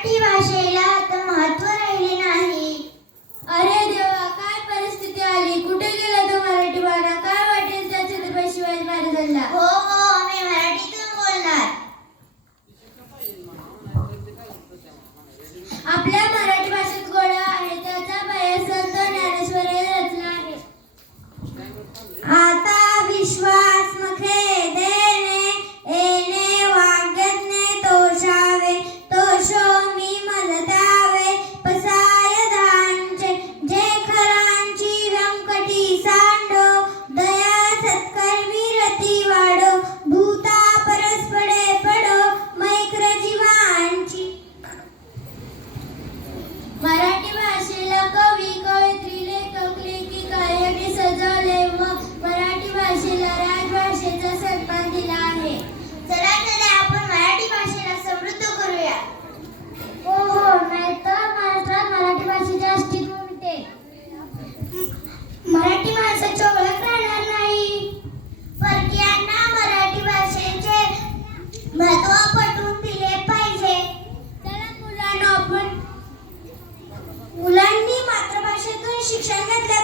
मराठी भाषेला आता महत्त्व राहिले नाही. अरे देवा, काय परिस्थिती आली. कुठे गेला तो मराठी वाडा. काय वाटेल त्या छत्रपती शिवाजी महाराजांना. हो हो, आम्ही मराठीतून बोलणार. आपल्या मराठी भाषेत गोडा आहे. त्याचा पाया संत ज्ञानेश्वरांनी रचला आहे. आता विश्वास मखे देणे येणे वाग्यज्ञे तोषावे तोषो मी मज द्यावे पसाय धांचे जे खरांची व्यंकटी सांडो दया सत्कर्मी रती वाडो भूता परस्पडे पडो मैत्र जीवांची. मराठी भाषेला कवी कवयित्री लेखक लेखिकांनी सजवले व मराठी भाषेला राजभाषेचा सन्मान दिला आहे. चला तर आपण मराठी भाषेला समृद्ध करूया. हो हो, नाहीतर महाराष्ट्रात मराठी भाषेचे अस्तित्व मिळते. मराठी माणसाची ओळख राहणार नाही. परकीयांना मराठी भाषेचे महत्त्व पटवून दिले पाहिजे. चला मुलांना आपण मुलांनी मातृभाषेतून शिक्षण घेतले